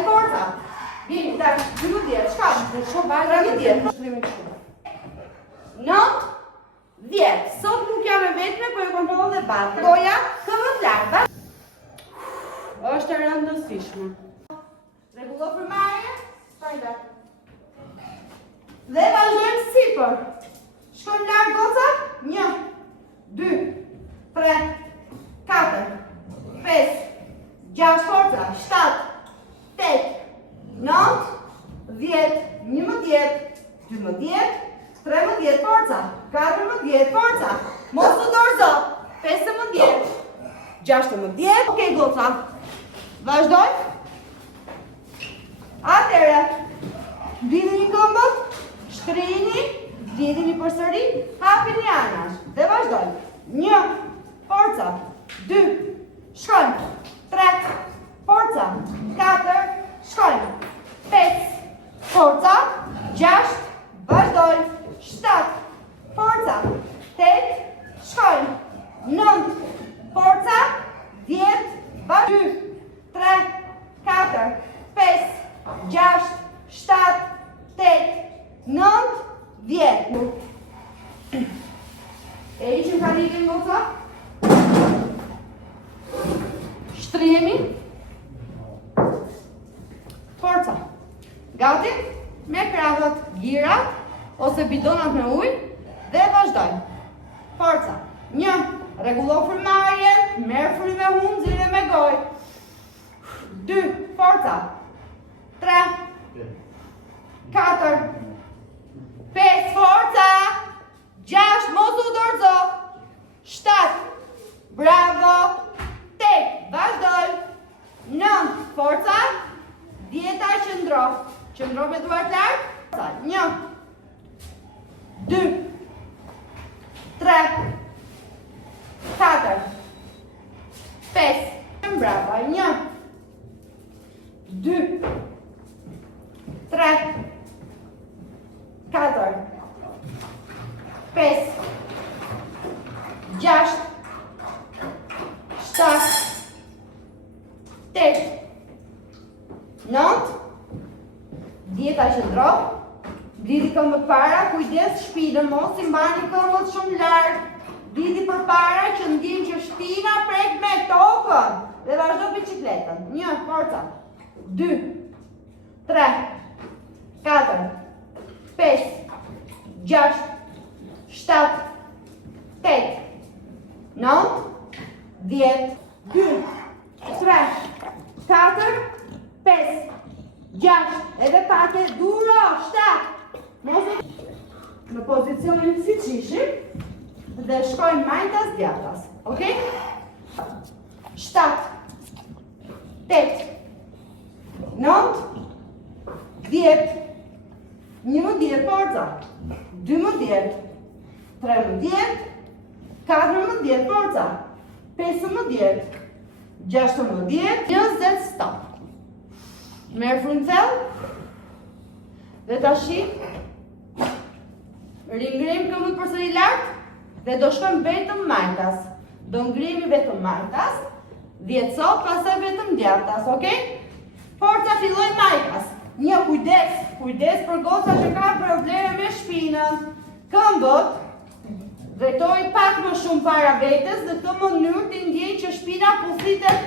10 forca. Vini, tak, 12, shka? 13, 9, 10. Sot nuk jam e vetme, po e kontroll dhe batë. Goja, këmbët lartë. Është e rëndësishme. Rregullo përmarrje, fajda. Dhe vazhdojmë sipër. Shkojmë larg goca. 1, 2, 3, 4, 5, 6 forca, 7, 8, 9, 10, 11, 12, 13 forca, 14 forca. Mos u dorëzo. 15, 16. Okej, goca. Vazhdoj. Atëre, lidhini këmbët, shtrihini, lidhini përsëri, hapini anash. Dhe vazhdoj. 1, forca, 2, shkojmë, 3, forca, 4, shkojmë, 5, forca, 6, vazhdoj, 7, forca, 8, shkojmë, 9, forca, 10, vazhdoj, 2, 3, 4, 5, 6, 7, 8, 9, 10. E ishim karikën goca. Shtrihemi. Forca. Gati? Me krahët, girat, ose bidonat me ujë. Dhe vazhdojmë. Forca. 1. Rregullo frymëmarrjen, merr frymë me hum, nxirre me gojë. 2. Forca. 3. 4. 5. Forca. 6. Mos u dorëzo. 7. Bravo. 8. Vazhdoj. 9. Forca. 10. Qëndro. Qëndro me duart larg. 1. 2. 3. 4. 5. Bravo. 1. 2. 3. 4. 5. 6. 7. 8. 9. 10 qëndro. Lidhi këmbët para, kujdes shpinën, mos i mbani këmbët shumë larg. Lidhi përpara që ndjen që shpina prek me tokën. Dhe vazhdo bicikletën. 1, forca. 2, 3, 4, 5, 6, 7, 8, 9, 10, 2, 3, 4, 5, 6, edhe pake duro, 7. Në pozicionin si qishim, dhe shkojmë majtas djathtas, okej? 7, 8, 9, 10, 11 forca, 12, 13, 14 forca, 15, 16, 20, stop. Merë frumcel, dhe tashi, ringrim këmbët përsëri lart, dhe do shkojmë vetëm majtas. Do ngrihemi vetëm majtas, 10 sot, pastaj vetëm djathtas, okej? Forca filloj majtas. 1, kujdes, kujdes për goca që ka probleme me shpinën. Këmbët, drejtoj pak më shumë para vetes, dhe këtë mënyrë të ndjej që shpina pusitet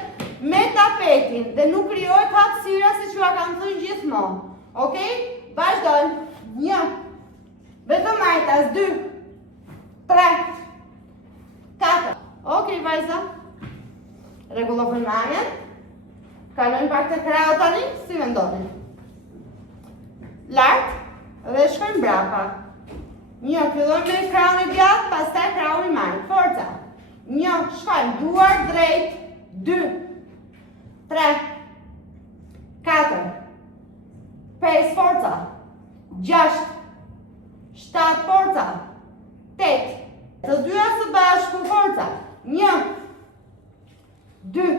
me tapetin dhe nuk krijohet hapësira siç ju kam thënë gjithmonë. Okej? Vazhdojmë. 1, vetëm majtas, 2, 3, 4. Okej, vajza. Rregullo frymëmarrjen. Kalojmë pak të krahut tani, si vendoni. Lart dhe shkojmë brapa. 1, fillojmë me krahun e djathtë, pastaj krahun i majt. Forca. 1, shkojmë duar drejt. 2, 3, 4, 5 forca. 6, 7 forca. 8. Të dyja së bashku forca. 1, 2,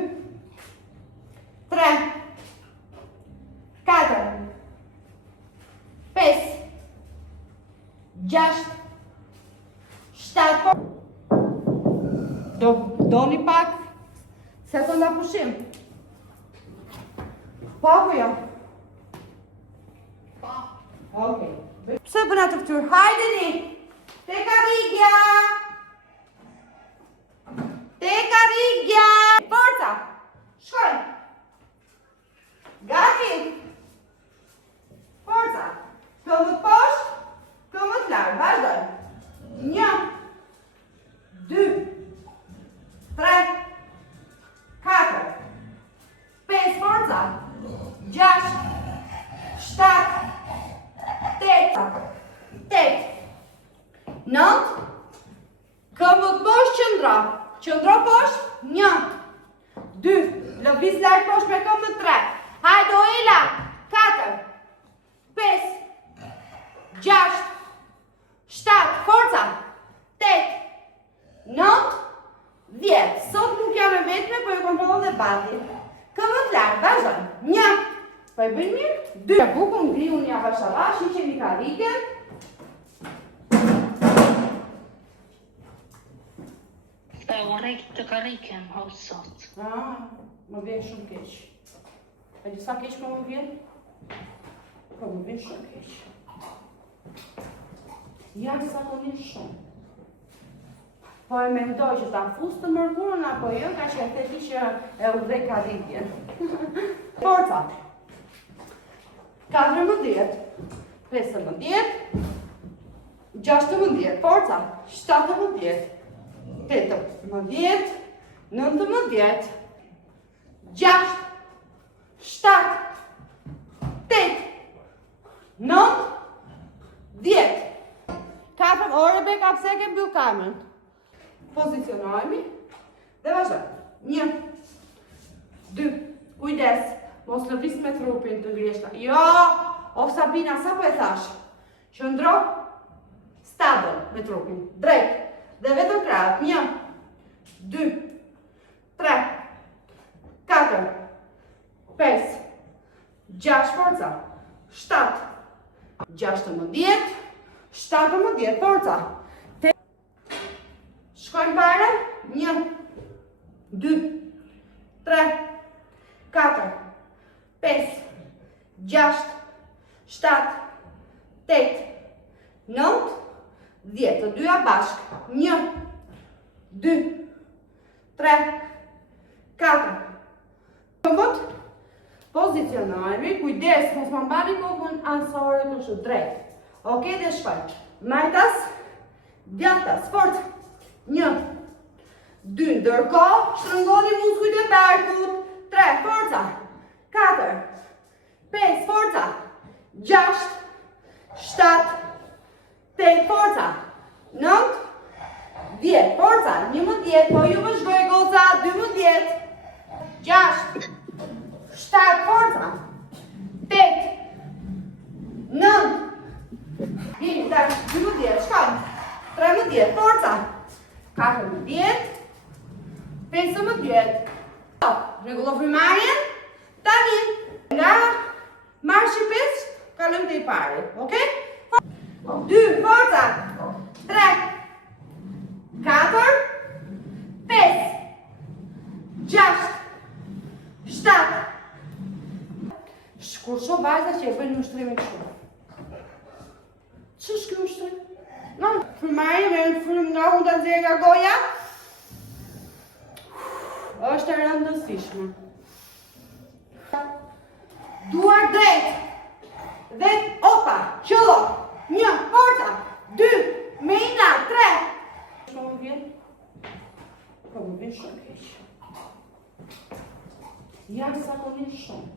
3, 4, 5, 6, 7. Doni pak sekonda pushim. Po apo jo? Po. Okej. Pse bën atë fytyrë? Hajdeni! Te karrigja! Te karrigja! Forca! Shkoj! Gati! Forca! Këmbët poshtë, këmbët larg, vazhdoj. 1, 2, 3, 4, 5, forca, 6, 7, 8, 9, këmbët poshtë, qëndro. Qëndro poshtë, 1, 2, lëviz larg poshtë me këmbët 3. Hajde Oela, 4, 5, 6, 7, forca, 8, 9, 10. Sot nuk jam e vetme, po e kontrollon dhe bati. Këmbët larg, vazhdoj. 1, po e bëjmë mirë. 2, bukur ngriu një avashalla, shiqemi karrigen. Unë të karriken, ho sot. Më vjen shumë keq. E di sa keq po më vjen? Po më vjen shumë keq. Janë zakonisht shumë. Po e mendoj që ta fus të mërkurën apo jo, ka që e theti që e udhej karrigjen. Forca. 14, 15, 16, forca. 17, 18, 19, 6, 7, 8, 9, 10. Kapëm ore be kapse ke mbyll kamën. Pozicionojmi dhe vazhdoj. 1, 2, kujdes, mos lëviz me trupin të ngrjeshta. Jo, o Sabina, sa po e thash? Qëndro, stabil me trupin, drejt. Dhe vetëm krahët. 1, 2, 3, 4, 5, 6, forca, 7, 16, 17, forca. Shkojmë pare. 1, 2, 3, 4, 5, 6, 7, 8, 9, 10, të dyja bashk. 1, 2, 3, 4. Këmbët, pozicionojmi, kujdes, mos më mbani kokën ansore kështu drejt. Okej, dhe shkoj. Majtas, djathtas, fort. 1, 2, ndërkohë, shtrëngoni muskujt e barkut. 3, forca. 4, 5, forca. 6, 7, 8, forca. 9, 10, forca. 11, po ju më shkoj goca. 12, 6, 7, forca. 8, 9, 12, shkoj. 13, forca. 14, 15. Rregullo frymarrjen. Tani nga marshi 5 kalojmë te i pari, okay? 2, forca. 3, 4, 5, 6, 7. Kur shoh vajza që e bëjnë ushtrimin kështu. Ç'është ky ushtrim? No, frymarrja me frym nga hunda nxjerrë nga goja. Është e rëndësishme. Duar drejt. Dhe opa, qëllo. 1, forca. 2, me ina, 3. Shko më vjen? Po më vjen shumë keq. Janë zakonisht shumë.